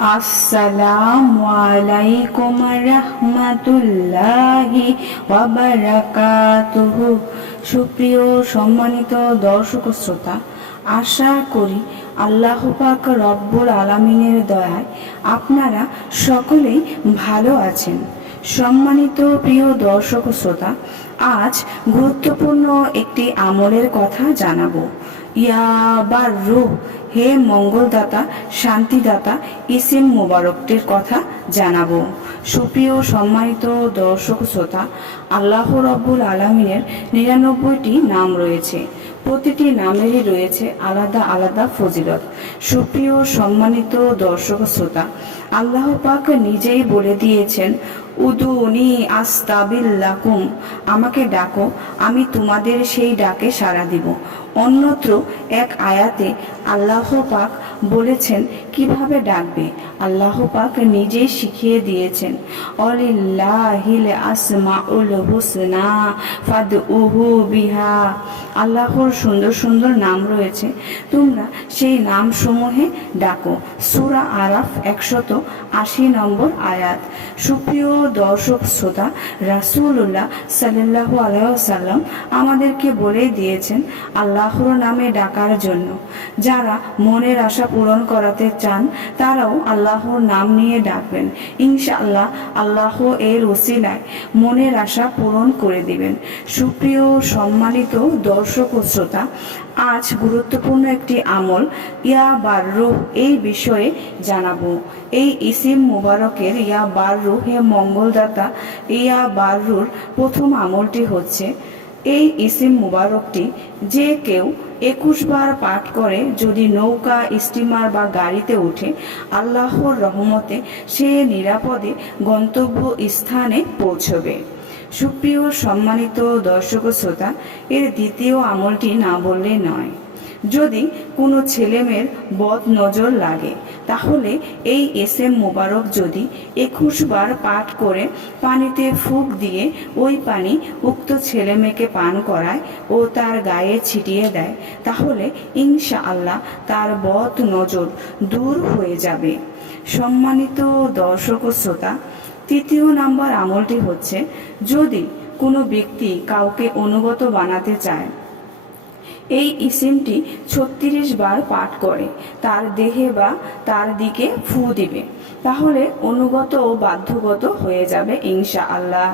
আসসালামু আলাইকুম রাহমাতুল্লাহি ওয়া বারাকাতুহু। সুপ্রিয় সম্মানিত দর্শক শ্রোতা, আশা করি আল্লাহ পাক রব্বুল আলামিনের দয়ায় আপনারা সকলেই ভালো আছেন। সম্মানিত প্রিয় দর্শক শ্রোতা, আজ গুরুত্বপূর্ণ একটি আমলের কথা জানাবো। ইয়া বাররু, হে মঙ্গলদাতা, শান্তিদাতা ইসিম মোবারকটির কথা জানাবো। সুপ্রিয় সম্মানিত দর্শক শ্রোতা, আল্লাহ রব্বুল আলামিনের ৯৯টি নাম রয়েছে। প্রতিটি নামেরই রয়েছে আলাদা আলাদা ফজিলত। সুপ্রিয় সম্মানিত দর্শক শ্রোতা, আল্লাহ পাক নিজেই বলে দিয়েছেন, উদুনি আস্তাবিল লাকুম, আমাকে ডাকো, আমি তোমাদের সেই ডাকে সাড়া দিব। অন্যত্র এক আয়াতে আল্লাহ পাক বলেছেন কিভাবে ডাকবে। আল্লাহ পাক নিজেই শিখিয়ে দিয়েছেন, অলিল্লাহিল আসমাউল হুসনা ফাদউহু বিহা। আল্লাহর সুন্দর সুন্দর নাম রয়েছে, তোমরা সেই নাম সমূহে ডাকো। সূরা আরাফ ১৮০ নম্বর আয়াত। সুপ্রিয় দর্শক শ্রোতা, রাসূলুল্লাহ সাল্লাল্লাহু আলাইহি ওয়াসাল্লাম আমাদেরকে বলে দিয়েছেন আল্লাহর নামে ডাকার জন্য। যারা মনের আশা পূরণ করাতে চান তারাও আল্লাহর নাম নিয়ে ডাকবেন। ইনশাআল্লাহ আল্লাহ এর ওসিলায় মনের আশা পূরণ করে দিবেন। সুপ্রিয় সম্মানিত দর্শক ও শ্রোতা, আজ গুরুত্বপূর্ণ একটি আমল ইয়া বাররু এই বিষয়ে জানাবো। এই ইসিম মুবারকের ইয়া বাররু, হে মঙ্গলদাতা, ইয়া বাররুর প্রথম আমলটি হচ্ছে, এই ইসিম মুবারকটি যে কেউ ২১ বার পাঠ করে যদি নৌকা, স্টিমার বা গাড়িতে উঠে, আল্লাহর রহমতে সে নিরাপদে গন্তব্য স্থানে পৌঁছবে। সুপ্রিয় সম্মানিত দর্শক শ্রোতা, এর দ্বিতীয় আমলটি না বললে নয়। যদি কোনো ছেলেমেয়ের বদ নজর লাগে, তাহলে এই ইসিম মুবারক যদি ২১ বার পাঠ করে পানিতে ফুঁক দিয়ে ওই পানি উক্ত ছেলেমেয়েকে পান করায় ও তার গায়ে ছিটিয়ে দেয়, তাহলে ইনশাআল্লাহ তার বদ নজর দূর হয়ে যাবে। সম্মানিত দর্শক শ্রোতা, তৃতীয় নাম্বার আমলটি হচ্ছে, যদি কোনো ব্যক্তি কাউকে অনুগত বানাতে চায়, এই ইসিমটি ৩৬ বার পাঠ করে তার দেহে বা তার দিকে ফু দিবে, তাহলে অনুগত ও বাধ্যগত হয়ে যাবে ইনশাআল্লাহ।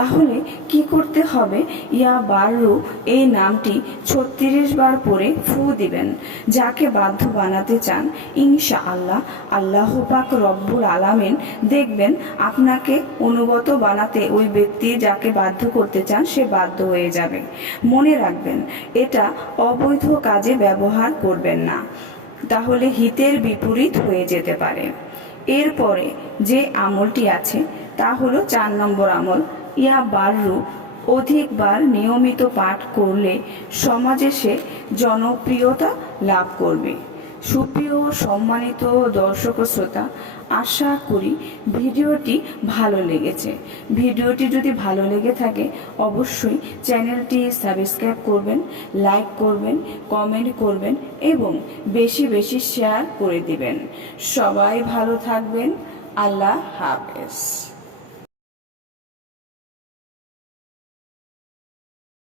তাহলে কি করতে হবে? ইয়া বাররু এই নামটি ৩৬ বার পরে ফু দিবেন। যাকে বাধ্য বানাতে চান, ইনশাআল্লাহ আল্লাহ পাক রব্বুল আলামিন দেখবেন আপনাকে অনুগত বানাতে ওই ব্যক্তি যাকে বাধ্য করতে চান সে বাধ্য হয়ে যাবে। মনে রাখবেন, এটা অবৈধ কাজে ব্যবহার করবেন না, তাহলে হিতের বিপরীত হয়ে যেতে পারে। এরপরে যে আমলটি আছে তা হলো ৪ নম্বর আমল। ইয়া বাররু অধিকবার নিয়মিত পাঠ করলে সমাজে সে জনপ্রিয়তা লাভ করবে। সুপ্রিয় সম্মানিত দর্শক শ্রোতা, আশা করি ভিডিওটি ভালো লেগেছে। ভিডিওটি যদি ভালো লেগে থাকে অবশ্যই চ্যানেলটি সাবস্ক্রাইব করবেন, লাইক করবেন, কমেন্ট করবেন এবং বেশি বেশি শেয়ার করে দিবেন। সবাই ভালো থাকবেন। আল্লাহ হাফেজ।